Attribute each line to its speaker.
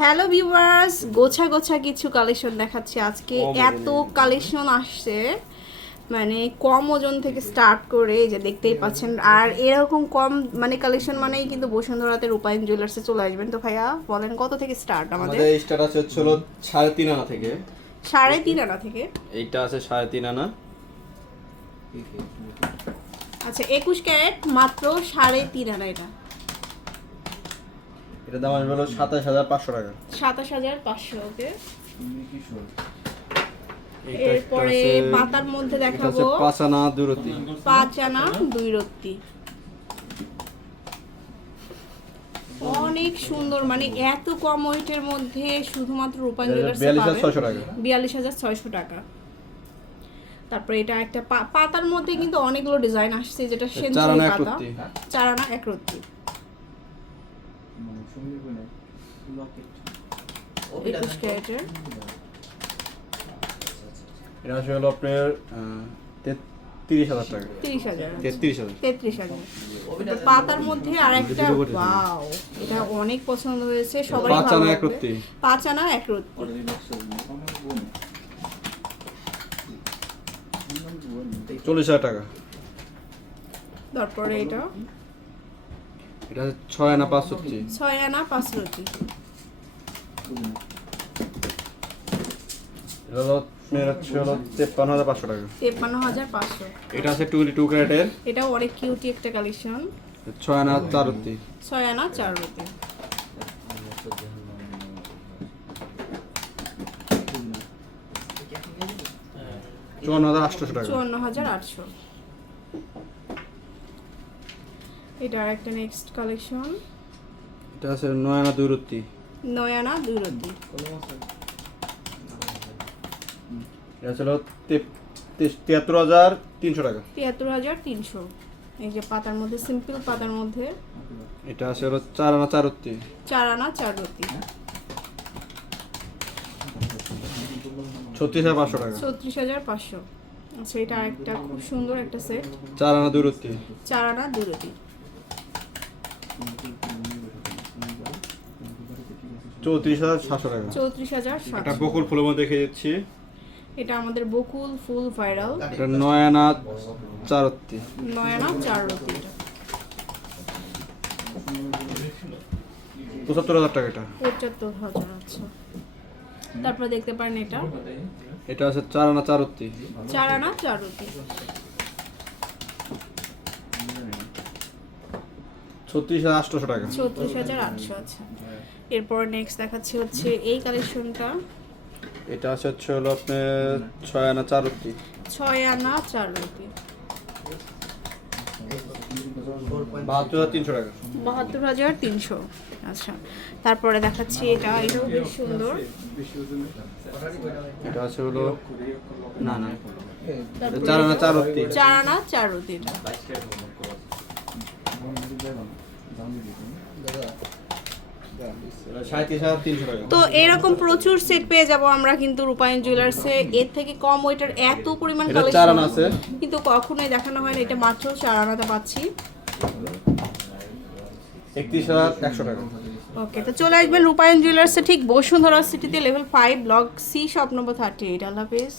Speaker 1: Hello viewers গোছা গোছা কিছু কালেকশন দেখাচ্ছি। আজকে এত কালেকশন আসছে মানে কম ওজন থেকে স্টার্ট করে এই যে দেখতেই পাচ্ছেন। আর এরকম কম মানে কালেকশন মানেই কিন্তু বসুন্ধরাতে রূপায়ণ জুয়েলার্সে চলে আসবেন। তো ভাইয়া বলেন কত থেকে স্টার্ট আমাদের?
Speaker 2: স্টার্ট আছে হচ্ছে হলো সাড়ে তিন আনা থেকে।
Speaker 1: সাড়ে তিন আনা থেকে?
Speaker 2: এইটা আছে সাড়ে তিন আনা।
Speaker 1: আচ্ছা একুশ ক্যারেট মাত্র সাড়ে তিন আনা এটা।
Speaker 2: এটা দাম আসবে হলো সাতাশ হাজার পাঁচশো টাকা।
Speaker 1: সাতাশ হাজার পাঁচশো ওকে। এরপরে পাতার মধ্যে দেখাবো।
Speaker 2: পাঁচ আনা দূরতি
Speaker 1: পাঁচ আনা দুই রত্তি অনেক সুন্দর মানে এত কম ওয়েটের মধ্যে শুধুমাত্র রূপায়ণ জুয়েলার্সে
Speaker 2: বিয়াল্লিশ হাজার ছয়শো টাকা।
Speaker 1: বিয়াল্লিশ হাজার ছয়শো টাকা। তারপরে এটা একটা পা- পাতার মধ্যে কিন্তু অনেকগুলো ডিজাইন আসছে যেটা
Speaker 2: চার
Speaker 1: সেঞ্চুরি পাতা।
Speaker 2: রত্তি
Speaker 1: চার আনা এক রত্তি একুশ ক্যারেটের
Speaker 2: এটা আসবে হলো আপনার তিরিশ হাজার টাকা।
Speaker 1: তিরিশ হাজার।
Speaker 2: তেত্রিশ হাজার।
Speaker 1: তেত্রিশ হাজার। পাতার মধ্যে আর একটা। ওয়াও এটা অনেক পছন্দ হয়েছে সবাই
Speaker 2: পাঁচ আনা এক রত্তি।
Speaker 1: পাঁচ আনা এক রত্তি।
Speaker 2: চল্লিশ হাজার টাকা।
Speaker 1: তারপরে এটা।
Speaker 2: এটা ছয় আনা পাঁচ রত্তি
Speaker 1: ছয় আনা পাঁচ রত্তি
Speaker 2: এটা হলো আপনার হচ্ছে হলো তেপ্পান্ন হাজার পাঁচশো টাকা।
Speaker 1: তেপ্পান্ন হাজার পাঁচশো।
Speaker 2: এটা আছে টুয়েন্টি টু ক্যারেটের।
Speaker 1: এটাও অনেক কিউটি একটা কালেকশন।
Speaker 2: ছয় আনা চার রত্তি
Speaker 1: ছয় আনা চার রত্তি
Speaker 2: চুয়ান্ন হাজার আটশোশো টাকা।
Speaker 1: চুয়ান্ন হাজার আটশো। এটা আর একটা নেক্সট কালেকশন
Speaker 2: এটা আছে নয় আনা দুই রত্তি
Speaker 1: নয় আনা দুই
Speaker 2: এটা ছিল তিয়াত্তর হাজার তিনশো টাকা।
Speaker 1: তিয়াত্তর হাজার তিনশো। এই যে পাতার মধ্যে সিম্পল পাতার মধ্যে।
Speaker 2: এটা আছে হলো চার আনা চার রত্তি
Speaker 1: চার আনা চার রত্তি
Speaker 2: ছত্রিশ হাজার পাঁচশো টাকা।
Speaker 1: চৌত্রিশ হাজার পাঁচশো। আচ্ছা এটা একটা খুব সুন্দর একটা সেট
Speaker 2: চার আনা দুই
Speaker 1: চার আনা দুই রত্তি
Speaker 2: চৌত্রিশ হাজার সাতশো টাকা।
Speaker 1: চৌত্রিশ হাজার
Speaker 2: এটা বকুল ফুলের মধ্যে দেখে যাচ্ছি
Speaker 1: এটা আমাদের বকুল ফুল ভাইরাল।
Speaker 2: এটা পঁচাত্তর হাজার টাকা এটা।
Speaker 1: পঁচাত্তর হাজার আচ্ছা। তারপরে দেখতে পারেন এটা।
Speaker 2: এটা আছে চার আনা চারত্তি।
Speaker 1: চার আনা চার রত্তি
Speaker 2: ছত্রিশ হাজার আটশোশো টাকা।
Speaker 1: চৌত্রিশ হাজার আটশো আচ্ছা। এরপর নেক্সট দেখাচ্ছি হচ্ছে এই কালেকশনটা
Speaker 2: এটা আছে হচ্ছে হলো আপনার ছয় আনা চার রত্তি
Speaker 1: ছয় আনা চার রত্তি
Speaker 2: বাহাত্তর হাজার তিনশো টাকা।
Speaker 1: বাহাত্তর হাজার তিনশো আচ্ছা। তারপরে দেখাচ্ছি এটা এটাও বেশ সুন্দর।
Speaker 2: এটা আছে হলো না না। চার আনা চার রত্তি
Speaker 1: চার আনা চার রত্তি এটা
Speaker 2: সাঁত্রিশ হাজার তিনশো টাকা
Speaker 1: তো এরকম প্রচুর সেট পেয়ে যাব আমরা কিন্তু রূপায়ণ জুয়েলার্সে। এর থেকে কম ওইটার এত পরিমাণ কালেকশন
Speaker 2: আছে।
Speaker 1: কিন্তু কখনোই দেখানো হয় না এটা মাত্র চার আনাতে পাচ্ছি।
Speaker 2: একত্রিশ হাজার একশো টাকা।
Speaker 1: ওকে তো চলে আসবেন রূপায়ণ জুয়েলার্সে ঠিক বসুন্ধরা সিটিতে level five block C shop number thirty eight আল্লাহ হাফিজ।